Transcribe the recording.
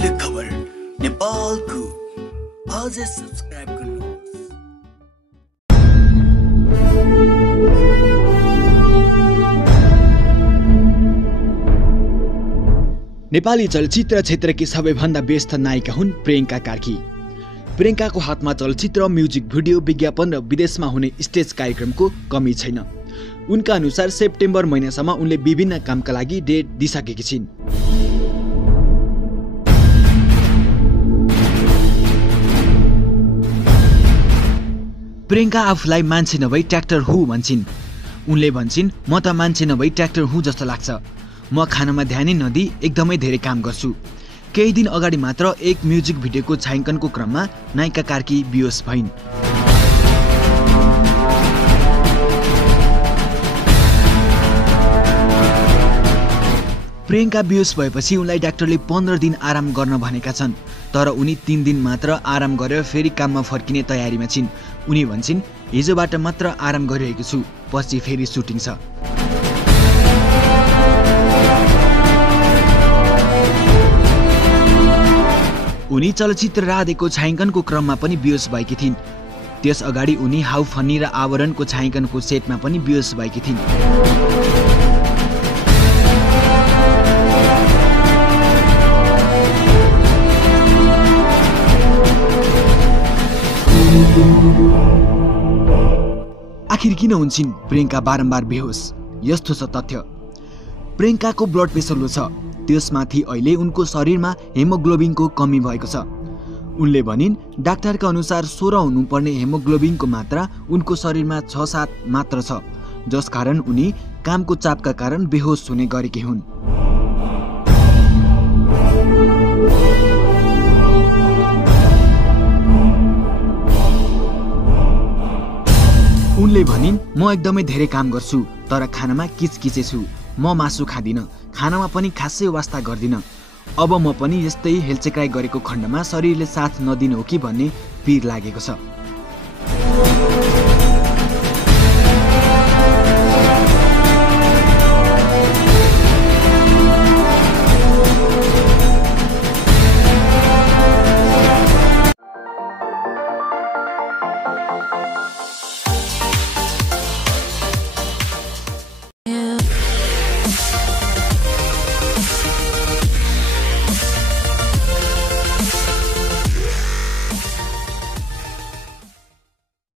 सजिलो खबर नेपालको आजै सब्स्क्राइब गर्नुहोस्। नेपाली चलचित्र क्षेत्रकी सबैभन्दा व्यस्त नायिका हुन् प्रियङ्का कार्की। प्रियङ्काको हातमा चलचित्र, म्युजिक भिडियो, विज्ञापन र विदेशमा हुने स्टेज कार्यक्रमको कमी छैन। उनका अनुसार सेप्टेम्बर महिनासम्म उनले विभिन्न कामका लागि डेट दिइसकेकी छिन्। प्रियङ्का आफूलाई मान्छे नभई ट्र्याक्टर हुँ भन्छिन्। उनले भन्छिन्, म त मान्छे नभई ट्र्याक्टर हुँ जस्तो लाग्छ। म खानामा ध्यानै नदिई एकदमै धेरै काम गर्छु। केही दिन अगाडि मात्र एक म्युजिक भिडियोको छायाङ्कनको क्रममा नायिका कार्की बेहोस भइन्। प्रियङ्का बेहोस भएपछि उनलाई डाक्टरले 15 दिन आराम गर्न भनेका छन्। तर उनी 3 दिन मात्र आराम गरेर फेरि काममा फर्किने तयारीमा छिन्। उनी भन्छिन्, हिजोबाट मात्र आराम गरिरहेको छु, पछि फेरि सुटिङ छ। उनी चलचित्र राधेको छायाङ्कनको क्रममा पनि बेहोस भएकी थिइन्। त्यस अगाडि उनी हाउ फनी र आवरणको छायाङ्कनको सेटमा पनि बेहोस भएकी थिइन्। आखिर किन हुन्छन् प्रियङ्का बारम्बार बेहोस? यस्तो छ तथ्य। प्रियङ्काको ब्लड प्रेसर लो छ। त्यसमाथि अहिले उनको शरीरमा हेमोग्लोबिनको कमी भएको छ। उनले भनिन्, डाक्टरका अनुसार 16 हुनुपर्ने हेमोग्लोबिनको मात्रा उनको शरीरमा 6-7 मात्र छ, जसकारण उनी कामको चापका कारण बेहोस हुने गरेकी हुन्। उनले भनिन्, म एकदमै धेरै काम गर्छु, तर खानामा किचकिचे छु। म मासु खादिनँ, खानामा पनि खासै वास्ता गर्दिनँ। अब म पनि यस्तै हेलचेक्राइ गरेको खण्डमा शरीरले साथ नदिने हो कि भन्ने पीर लागेको छ।